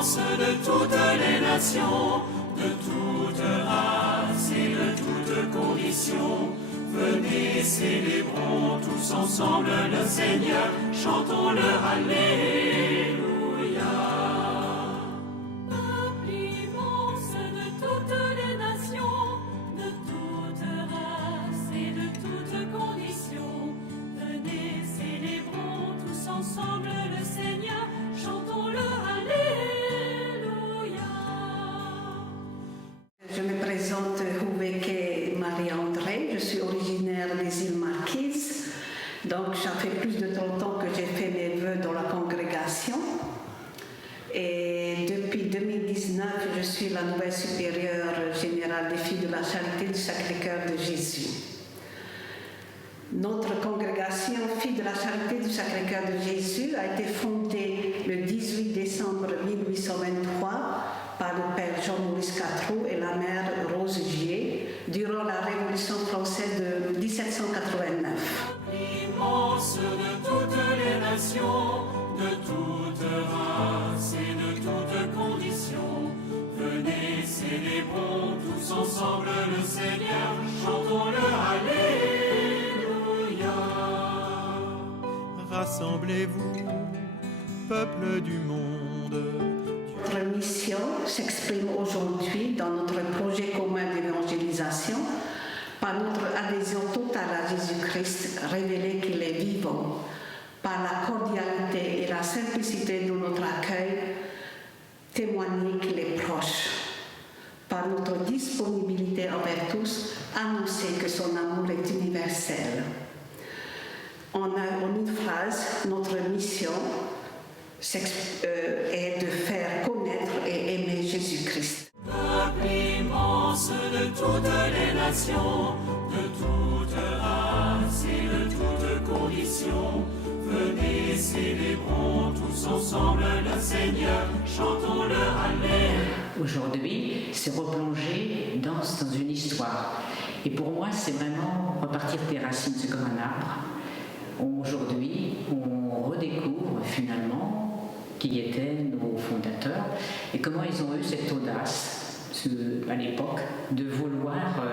immense de toutes les nations, de toute race et de toute condition. Venez, célébrons tous ensemble le Seigneur, chantons le Alléluia. Peuple immense de toutes les nations, de toute race et de toute condition. Venez, célébrons tous ensemble le Seigneur, chantons le Alléluia. Je me présente Houweke Marie-André, je suis originaire des îles Marquises, donc ça fait plus de 30 ans que j'ai fait mes vœux dans la congrégation et depuis 2019 je suis la nouvelle supérieure générale des filles de la Charité du Sacré-Cœur de Jésus. Notre congrégation Filles de la Charité du Sacré-Cœur de Jésus a été fondée le 18 décembre 1823 par le père Jean-Maurice Catroux et la mère Rose Gier durant la Révolution française de 1789. Immense de toutes les nations, de toute race et de toute condition. Venez, célébrons tous ensemble le Seigneur, chantons le Alléluia. Rassemblez-vous, peuple du monde. Notre mission s'exprime aujourd'hui dans notre projet commun d'évangélisation par notre adhésion totale à Jésus-Christ, révélé qu'il est vivant, par la cordialité et la simplicité de notre accueil, témoigner qu'il est proche, par notre disponibilité envers tous, annoncer que son amour est universel. En une phrase, notre mission est de faire connaître et aimer Jésus-Christ. Peuple immense de toutes les nations, de toute race et de toute condition. Venez, célébrons tous ensemble le Seigneur, chantons le Alléluia. Aujourd'hui, c'est replonger dans une histoire. Et pour moi, c'est vraiment repartir des racines, c'est comme un arbre. Aujourd'hui, on redécouvre finalement qui étaient nos fondateurs et comment ils ont eu cette audace à l'époque de vouloir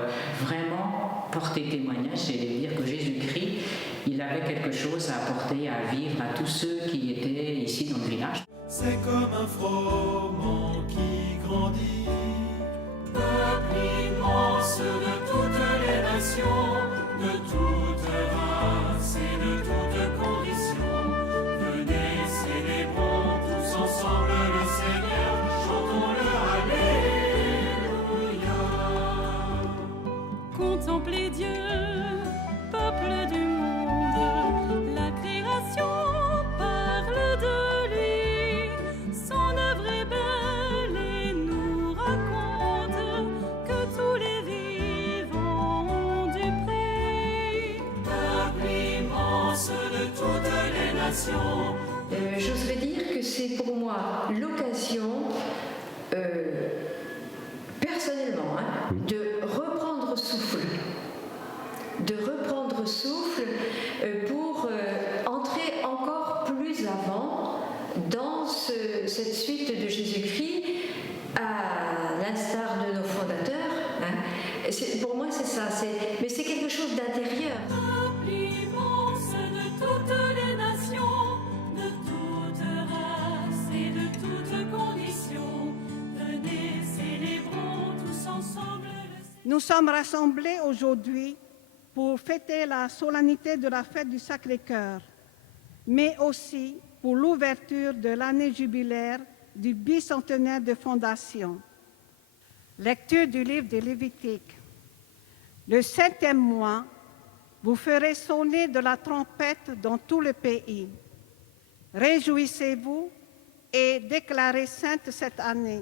vraiment porter témoignage et dire que Jésus-Christ, il avait quelque chose à apporter, à vivre à tous ceux qui étaient ici dans le village. C'est comme un froment qui grandit. Peuple immense de toutes les nations, de toute race et de toute condition. Venez, célébrons tous ensemble le Seigneur, chantons le Alléluia. Contemplez Dieu, peuple du monde, la création parle de lui, son œuvre est belle et nous raconte que tous les vivants ont du prix. Peuple immense de toutes les nations. J'oserais dire que c'est pour moi l'occasion, personnellement, de reprendre souffle. Pour entrer encore plus avant dans cette suite de Jésus-Christ, à l'instar de nos fondateurs. Pour moi, c'est ça. Mais c'est quelque chose d'intérieur. Peuple immense de toutes les nations, de toute race et de toute condition. Venez, célébrons tous ensemble. Nous sommes rassemblés aujourd'hui pour fêter la solennité de la fête du Sacré-Cœur, mais aussi pour l'ouverture de l'année jubilaire du bicentenaire de fondation. Lecture du livre des Lévitiques. Le 7e mois, vous ferez sonner de la trompette dans tout le pays. Réjouissez-vous et déclarez sainte cette année.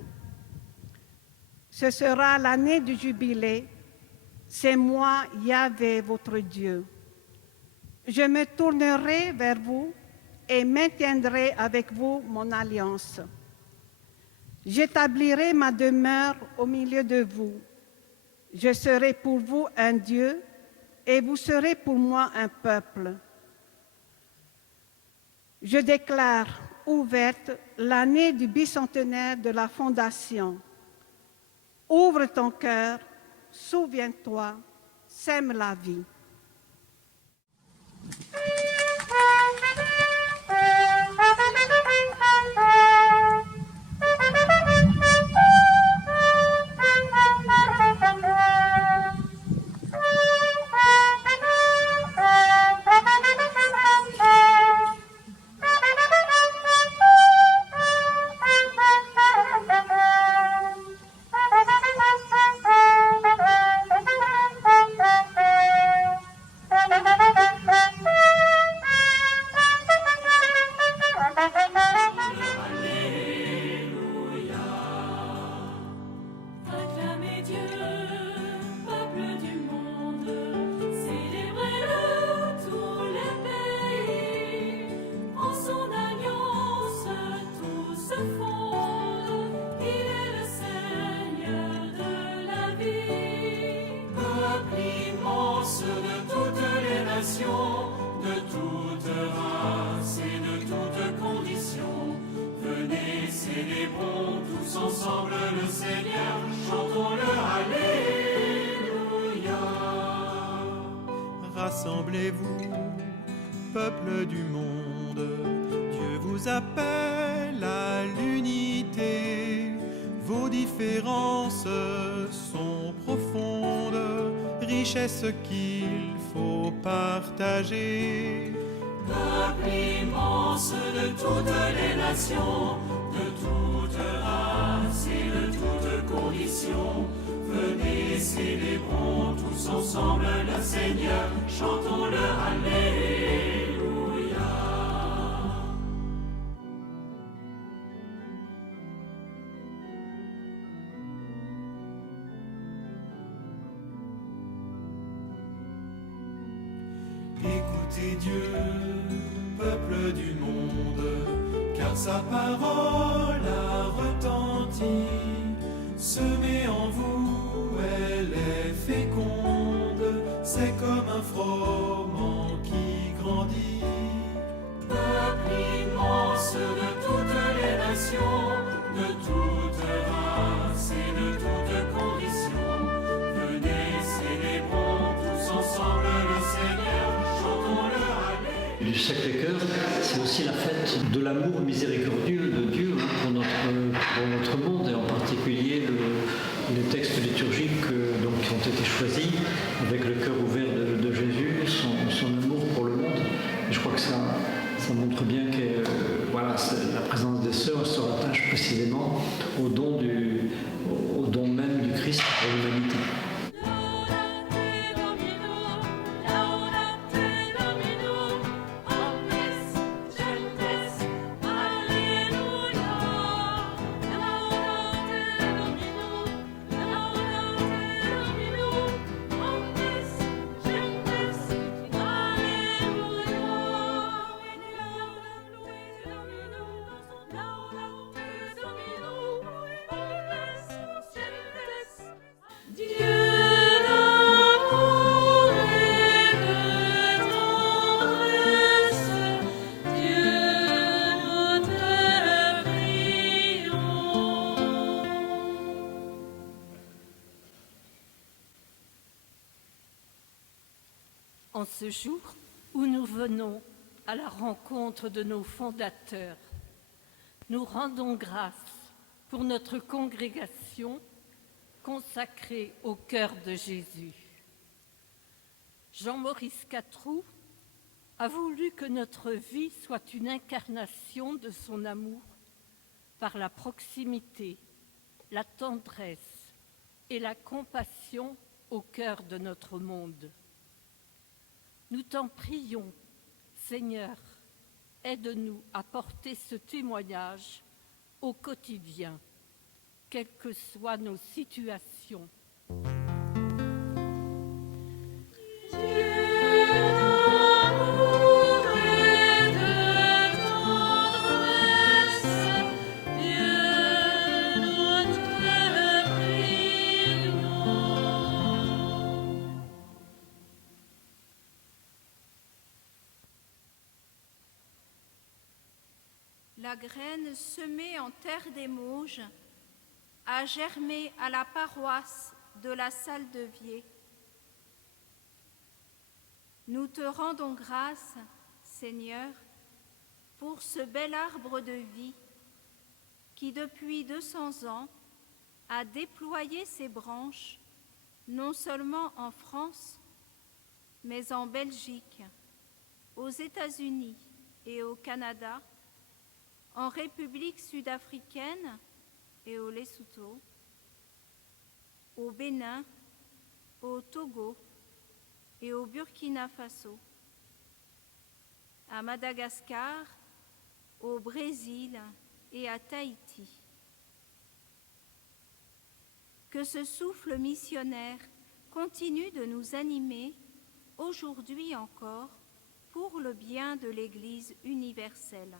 Ce sera l'année du jubilé. C'est moi, Yahvé, votre Dieu. Je me tournerai vers vous et maintiendrai avec vous mon alliance. J'établirai ma demeure au milieu de vous. Je serai pour vous un Dieu et vous serez pour moi un peuple. Je déclare ouverte l'année du bicentenaire de la Fondation. Ouvre ton cœur, souviens-toi, sème la vie. Acclamez Dieu, peuple du monde, célébrez-le tous les pays. En son alliance, tout se fonde, il est le Seigneur de la vie. Peuple immense de toutes les nations, de toutes races et de toutes conditions, venez, célébrons tous ensemble le Seigneur, chantons-le, Alléluia. Rassemblez-vous, peuple du monde, Dieu vous appelle à l'unité. Vos différences sont profondes, richesses qu'il faut partager. Peuple immense de toutes les nations, de toutes races et de toutes conditions, venez, célébrons tous ensemble le Seigneur, chantons-le, Alléluia. Écoutez Dieu, peuple du monde, car sa parole a retenti. Semée en vous, elle est féconde, c'est comme un froment qui grandit. Peuple immense de toutes les nations, de toutes races et de toutes conditions, venez, célébrons tous ensemble le Seigneur, chantons-le, Alléluia. Du Sacré-Cœur, c'est aussi la fête de l'amour miséricordieux de Dieu pour notre monde, et en particulier les textes liturgiques qui ont été choisis avec le cœur ouvert de Jésus, son amour pour le monde. Et je crois que ça montre bien que la présence des sœurs se rattache précisément au don même du Christ pour l'humanité. En ce jour où nous venons à la rencontre de nos fondateurs, nous rendons grâce pour notre congrégation consacrée au cœur de Jésus. Jean-Maurice Catroux a voulu que notre vie soit une incarnation de son amour par la proximité, la tendresse et la compassion au cœur de notre monde. Nous t'en prions, Seigneur, aide-nous à porter ce témoignage au quotidien, quelles que soient nos situations. la graine semée en terre des Mauges a germé à la paroisse de la Salle de Vier. Nous te rendons grâce, Seigneur, pour ce bel arbre de vie qui, depuis 200 ans, a déployé ses branches non seulement en France, mais en Belgique, aux États-Unis et au Canada, en République sud-africaine et au Lesotho, au Bénin, au Togo et au Burkina Faso, à Madagascar, au Brésil et à Tahiti. Que ce souffle missionnaire continue de nous animer aujourd'hui encore pour le bien de l'Église universelle.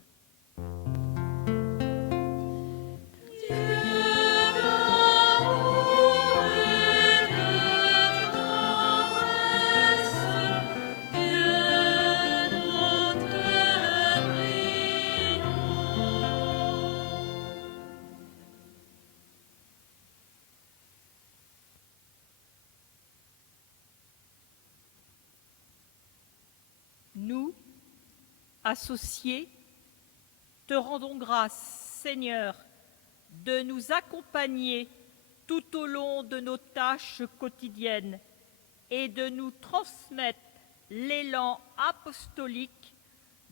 Nous, associés, te rendons grâce, Seigneur, de nous accompagner tout au long de nos tâches quotidiennes et de nous transmettre l'élan apostolique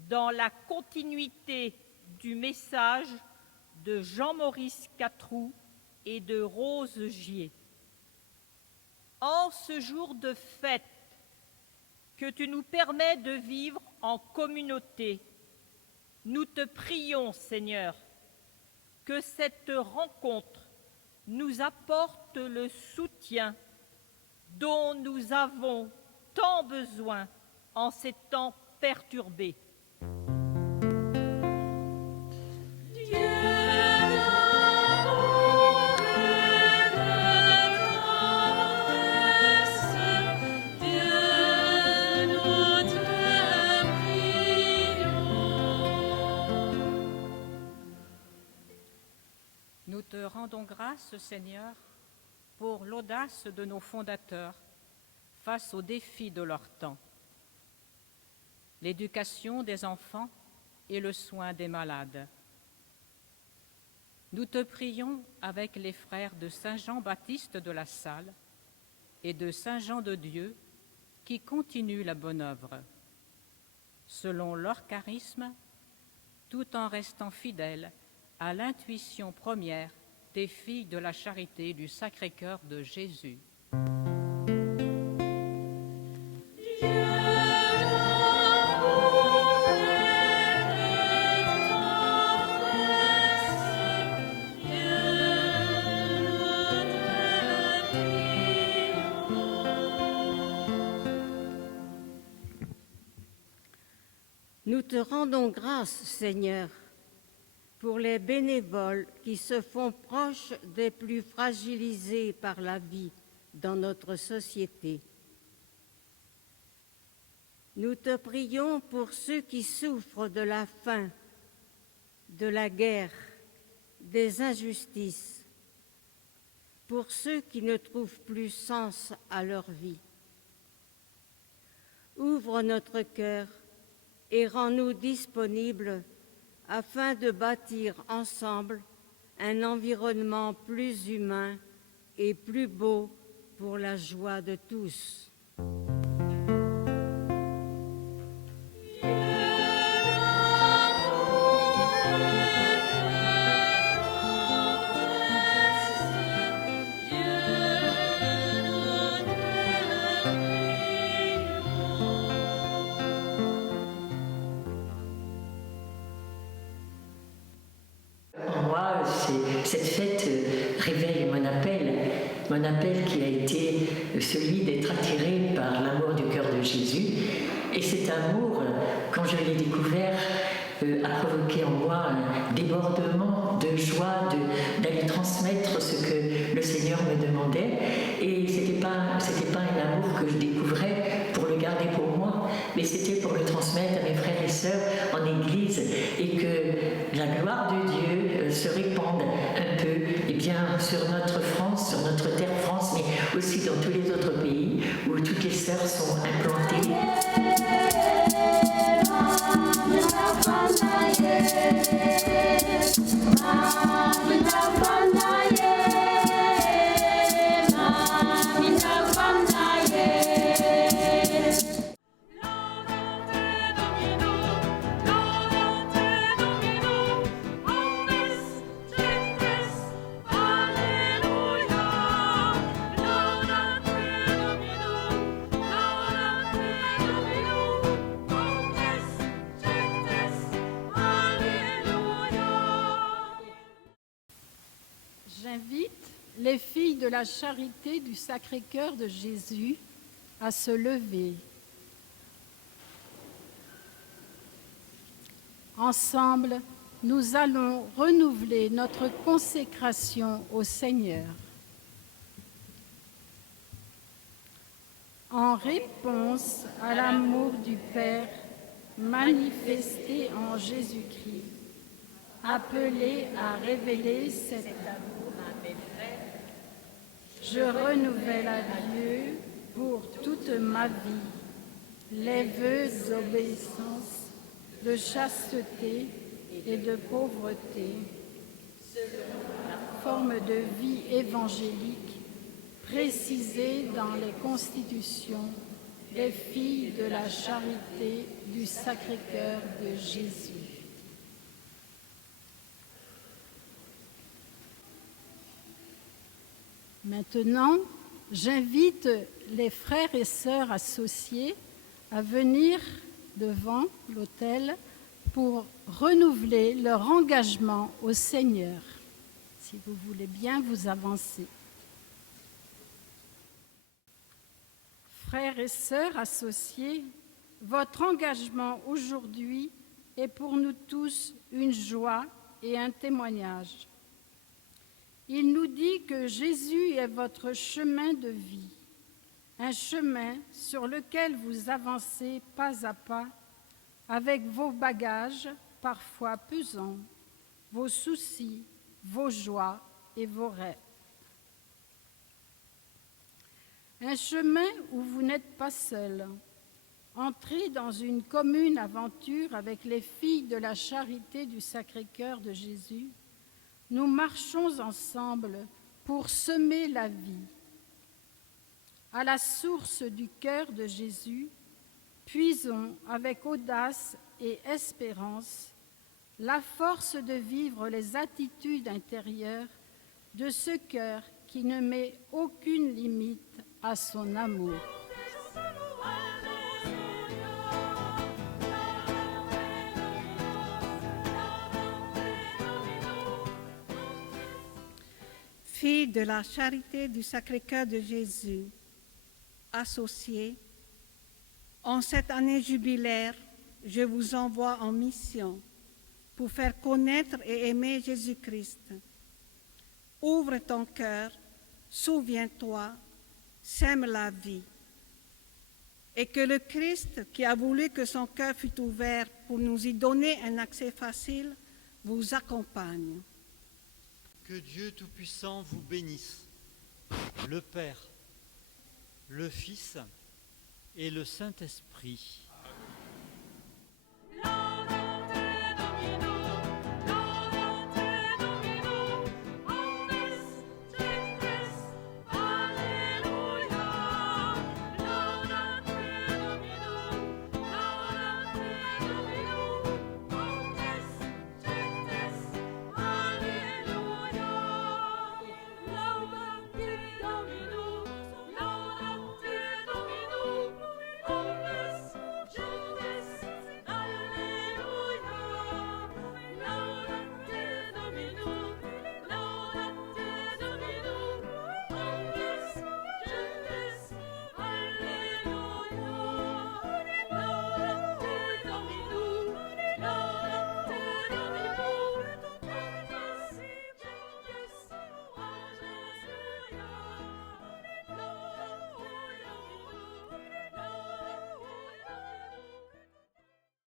dans la continuité du message de Jean-Maurice Catroux et de Rose Gier. En ce jour de fête que tu nous permets de vivre en communauté, nous te prions, Seigneur, que cette rencontre nous apporte le soutien dont nous avons tant besoin en ces temps perturbés. Nous te rendons grâce, Seigneur, pour l'audace de nos fondateurs face aux défis de leur temps, l'éducation des enfants et le soin des malades. Nous te prions avec les frères de Saint Jean-Baptiste de la Salle et de Saint Jean de Dieu qui continuent la bonne œuvre, selon leur charisme, tout en restant fidèles à l'intuition première des filles de la charité du Sacré-Cœur de Jésus. Nous te rendons grâce, Seigneur, pour les bénévoles qui se font proches des plus fragilisés par la vie dans notre société. Nous te prions pour ceux qui souffrent de la faim, de la guerre, des injustices, pour ceux qui ne trouvent plus sens à leur vie. Ouvre notre cœur et rends-nous disponibles afin de bâtir ensemble un environnement plus humain et plus beau pour la joie de tous. Cette fête réveille mon appel qui a été celui d'être attiré par l'amour du cœur de Jésus. Et cet amour, quand je l'ai découvert, a provoqué en moi un débordement de joie d'aller transmettre ce que le Seigneur me demandait. Et c'était pas un amour que je découvrais pour le garder pour moi, mais c'était pour le transmettre à mes frères et sœurs en Église et que la gloire de Dieu se répande un peu, et bien sur notre France, sur notre terre France, mais aussi dans tous les autres pays où toutes les sœurs sont implantées. J'invite les filles de la Charité du Sacré-Cœur de Jésus à se lever. Ensemble, nous allons renouveler notre consécration au Seigneur. En réponse à l'amour du Père manifesté en Jésus-Christ, appelé à révéler cet amour à mes frères, je renouvelle à Dieu pour toute ma vie les vœux d'obéissance, de chasteté et de pauvreté, selon la forme de vie évangélique précisée dans les constitutions des filles de la Charité du Sacré-Cœur de Jésus. Maintenant, j'invite les frères et sœurs associés à venir devant l'autel pour renouveler leur engagement au Seigneur. Si vous voulez bien vous avancer. Frères et sœurs associés, votre engagement aujourd'hui est pour nous tous une joie et un témoignage. Il nous dit que Jésus est votre chemin de vie, un chemin sur lequel vous avancez pas à pas avec vos bagages parfois pesants, vos soucis, vos joies et vos rêves. Un chemin où vous n'êtes pas seul. Entrez dans une commune aventure avec les filles de la Charité du Sacré-Cœur de Jésus. Nous marchons ensemble pour semer la vie. À la source du cœur de Jésus, puisons avec audace et espérance la force de vivre les attitudes intérieures de ce cœur qui ne met aucune limite à son amour. Filles de la Charité du Sacré-Cœur de Jésus, associées, en cette année jubilaire, je vous envoie en mission pour faire connaître et aimer Jésus-Christ. Ouvre ton cœur, souviens-toi, sème la vie. Et que le Christ, qui a voulu que son cœur fût ouvert pour nous y donner un accès facile, vous accompagne. Que Dieu Tout-Puissant vous bénisse, le Père, le Fils et le Saint-Esprit.